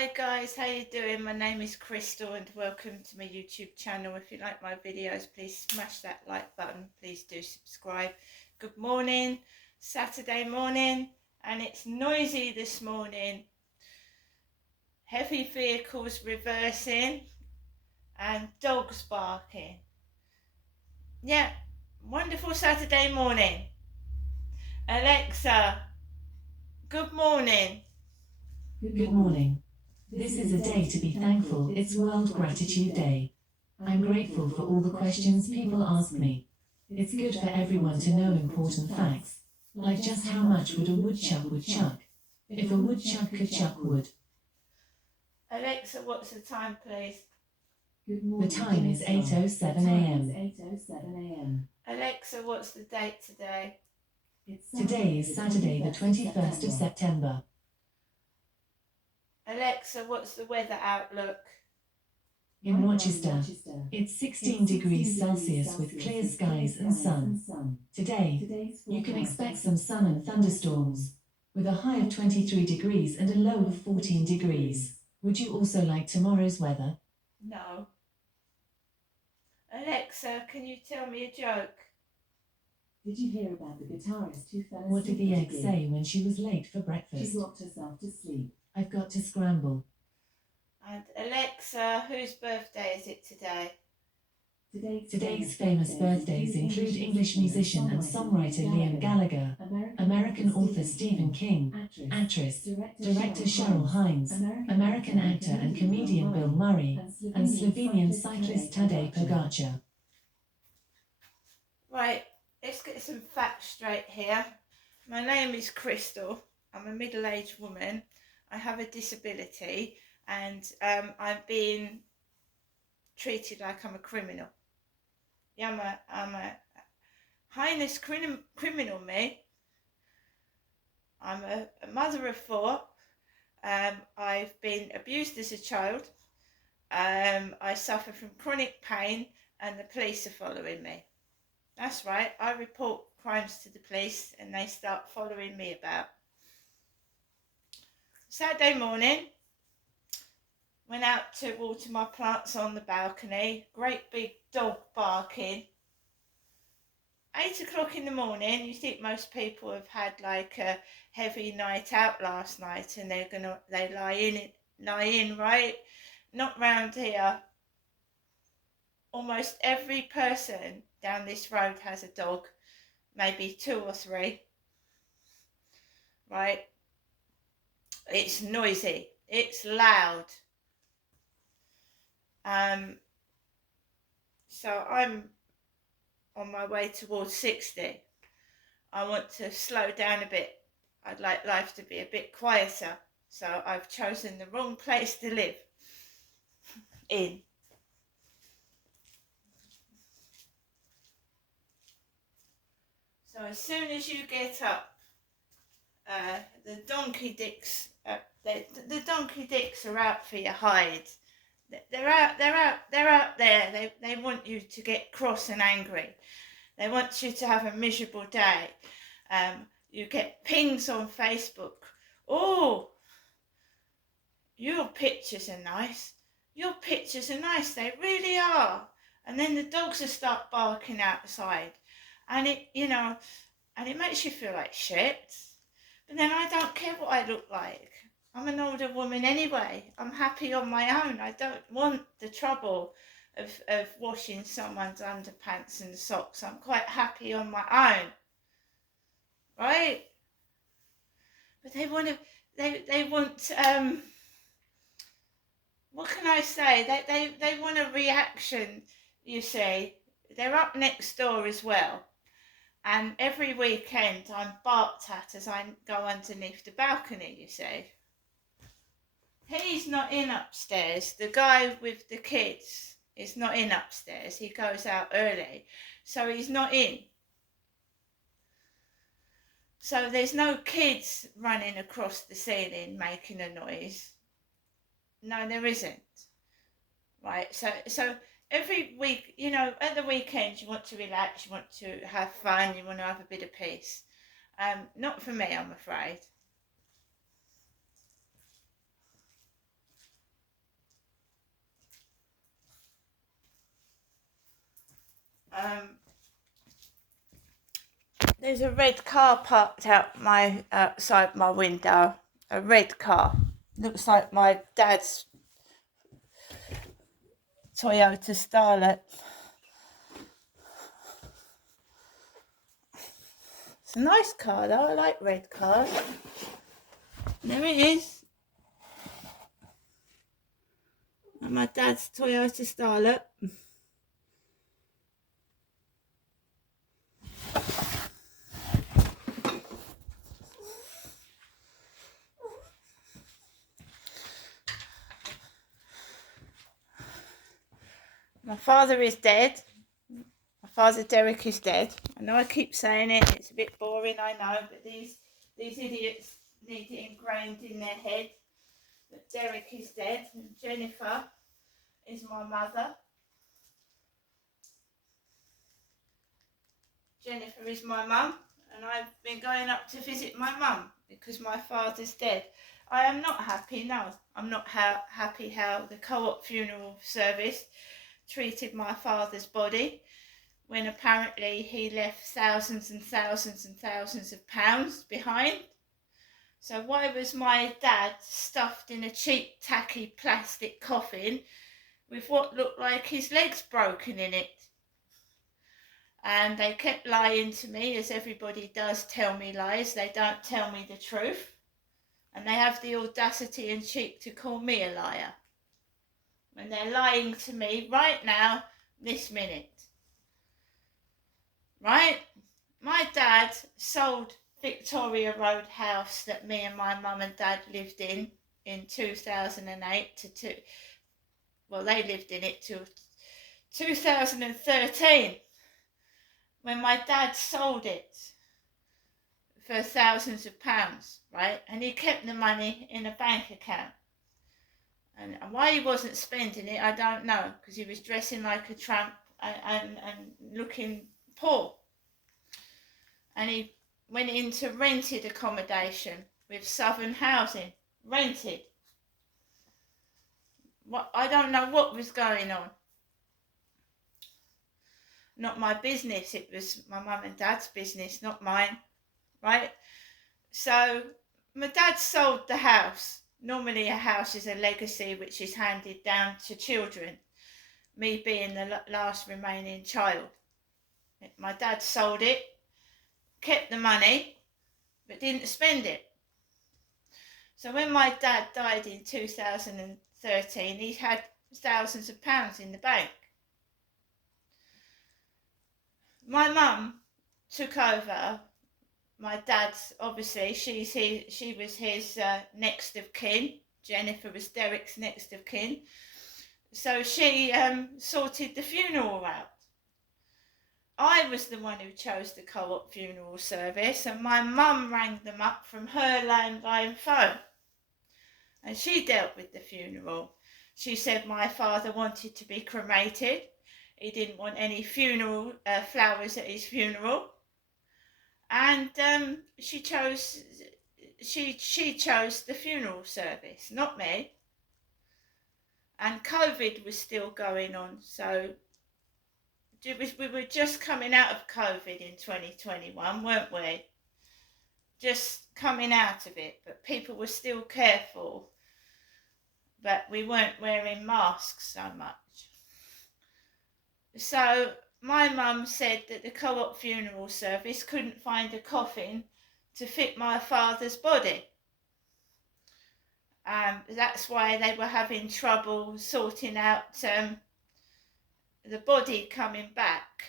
Hi guys, how you doing? My name is Crystal and welcome to my YouTube channel. If you like my videos, please smash that like button. Please do subscribe. Good morning, Saturday morning, and it's noisy this morning. Heavy vehicles reversing and dogs barking. Yeah, wonderful Saturday morning. Alexa, good morning. Good morning. This is a day to be thankful. It's World Gratitude Day. I'm grateful for all the questions people ask me. It's good for everyone to know important facts, like just how much would a woodchuck chuck, if a woodchuck could chuck wood. Alexa, what's the time, please? The time is 8:07 a.m. Alexa, what's the date today? Today is Saturday the 21st of September. Alexa, what's the weather outlook? In Rochester, it's 16 degrees Celsius with clear skies and sun. Today, you can expect some sun and thunderstorms, with a high of 23 degrees and a low of 14 degrees. Would you also like tomorrow's weather? No. Alexa, can you tell me a joke? Did you hear about the guitarist who fell asleep? What did the egg say when she was late for breakfast? She rocked herself to sleep. I've got to scramble. And Alexa, whose birthday is it today? Today's famous birthdays include English musician and songwriter Liam Gallagher, American author Stephen King, actress, director Cheryl Hines, American actor and comedian Bill Murray, and Slovenian cyclist Tadej Pogačar. Right, let's get some facts straight here. My name is Crystal. I'm a middle-aged woman. I have a disability and I'm being treated like I'm a criminal. Yeah, I'm a heinous criminal, me. I'm a mother of four. I've been abused as a child. I suffer from chronic pain and the police are following me. That's right, I report crimes to the police and they start following me about. Saturday morning, went out to water my plants on the balcony. Great big dog barking. 8 o'clock in the morning. You think most people have had like a heavy night out last night and they lie in, right? Not round here. Almost every person down this road has a dog, maybe 2 or 3. Right? It's noisy. It's loud. So I'm on my way towards 60. I want to slow down a bit. I'd like life to be a bit quieter. So I've chosen the wrong place to live in. So as soon as you get up, the donkey dicks are out for your hide. They're out there. They want you to get cross and angry. They want you to have a miserable day. You get pings on Facebook. Oh, your pictures are nice. Your pictures are nice. They really are. And then the dogs will start barking outside. And it makes you feel like shit. But then I don't care what I look like. I'm an older woman anyway. I'm happy on my own. I don't want the trouble of washing someone's underpants and socks. I'm quite happy on my own. Right? But they want what can I say? They want a reaction, you see. They're up next door as well. And every weekend I'm barked at as I go underneath the balcony, you see. He's not in upstairs. The guy with the kids is not in upstairs. He goes out early. So he's not in. So there's no kids running across the ceiling making a noise. No, there isn't. Right, so every week, at the weekend you want to relax, you want to have fun, you want to have a bit of peace. Not for me, I'm afraid. There's a red car parked outside my window. A red car. Looks like my dad's Toyota Starlet. It's a nice car though, I like red cars. There it is. And my dad's Toyota Starlet. My father is dead. My father Derek is dead. I know I keep saying it, it's a bit boring, I know, but these idiots need it ingrained in their head that Derek is dead and Jennifer is my mother. Jennifer is my mum, and I've been going up to visit my mum because my father's dead. I am not happy, no. I'm not happy how the Co-op funeral service treated my father's body when apparently he left thousands and thousands and thousands of pounds behind. So why was my dad stuffed in a cheap, tacky plastic coffin with what looked like his legs broken in it? And they kept lying to me, as everybody does tell me lies. They don't tell me the truth. And they have the audacity and cheek to call me a liar. And they're lying to me right now, this minute. Right? My dad sold Victoria Road house that me and my mum and dad lived in 2008 they lived in it till 2013, when my dad sold it for thousands of pounds, right? And he kept the money in a bank account. And why he wasn't spending it, I don't know, because he was dressing like a tramp and looking poor. And he went into rented accommodation with Southern Housing, rented. I don't know what was going on. Not my business, it was my mum and dad's business, not mine, right? So my dad sold the house. Normally a house is a legacy which is handed down to children, me being the last remaining child. My dad sold it, kept the money, but didn't spend it. So when my dad died in 2013, he had thousands of pounds in the bank. My mum took over. My dad's, obviously, she was his next of kin. Jennifer was Derek's next of kin. So she sorted the funeral out. I was the one who chose the Co-op funeral service, and my mum rang them up from her landline phone. And she dealt with the funeral. She said my father wanted to be cremated. He didn't want any funeral flowers at his funeral. And she chose the funeral service, not me. And COVID was still going on, so we were just coming out of COVID in 2021, weren't we? Just coming out of it, but people were still careful. But we weren't wearing masks so much. So my mum said that the Co-op funeral service couldn't find a coffin to fit my father's body. That's why they were having trouble sorting out the body coming back,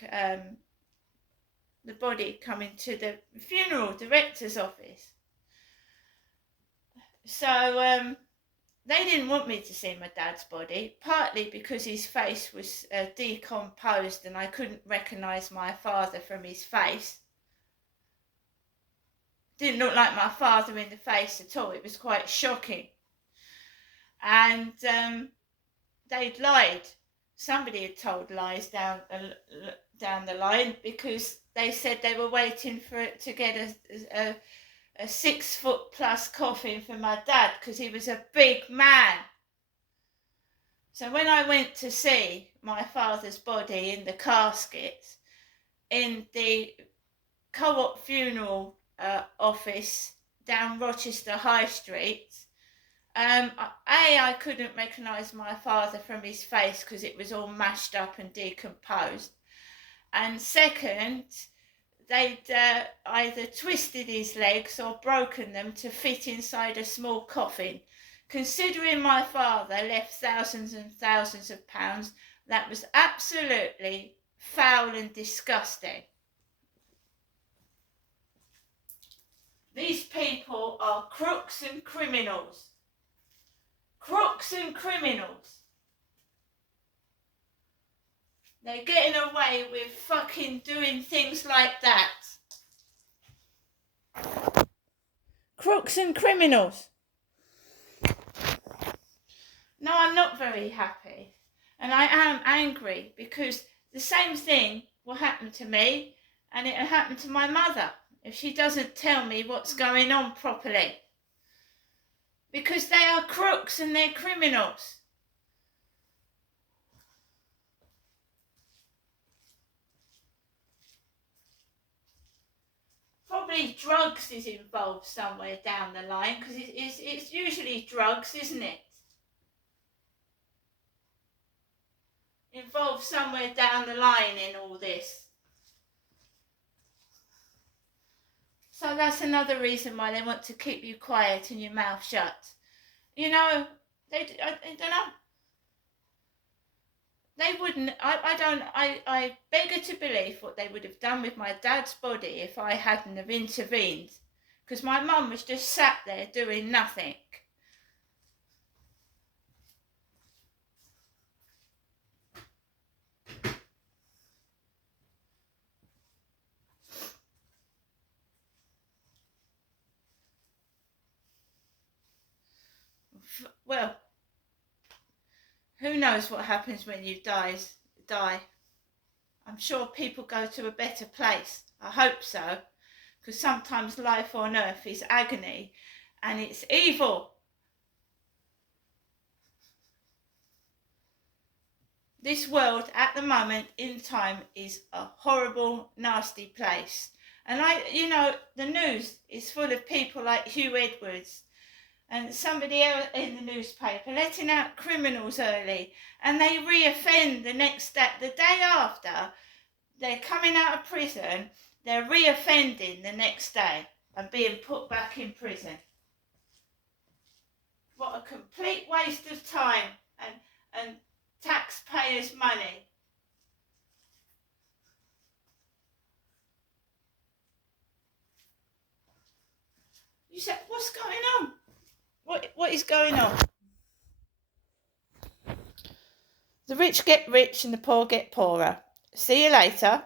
the body coming to the funeral director's office. So they didn't want me to see my dad's body, partly because his face was decomposed and I couldn't recognise my father from his face. Didn't look like my father in the face at all. It was quite shocking. And they'd lied. Somebody had told lies down the line, because they said they were waiting for it to get a 6 foot plus coffin for my dad, because he was a big man. So when I went to see my father's body in the casket, in the Co-op funeral office down Rochester High Street. I couldn't recognise my father from his face because it was all mashed up and decomposed. And second, they'd either twisted his legs or broken them to fit inside a small coffin. Considering my father left thousands and thousands of pounds, that was absolutely foul and disgusting. These people are crooks and criminals. Crooks and criminals. They're getting away with fucking doing things like that. Crooks and criminals. No, I'm not very happy. And I am angry because the same thing will happen to me and it'll happen to my mother if she doesn't tell me what's going on properly. Because they are crooks and they're criminals. Probably drugs is involved somewhere down the line, because it's usually drugs, isn't it? Involved somewhere down the line in all this. So that's another reason why they want to keep you quiet and your mouth shut. You know, I don't know. They wouldn't, I beg her to believe what they would have done with my dad's body if I hadn't have intervened. Because my mum was just sat there doing nothing. Well, who knows what happens when you die. I'm sure people go to a better place. I hope so. Because sometimes life on earth is agony and it's evil. This world at the moment in time is a horrible, nasty place. And the news is full of people like Hugh Edwards and somebody else in the newspaper letting out criminals early, and they re-offend the next day. The day after they're coming out of prison, they're re-offending the next day and being put back in prison. What a complete waste of time and taxpayers' money. You said, what's going on? What is going on? The rich get rich and the poor get poorer. See you later.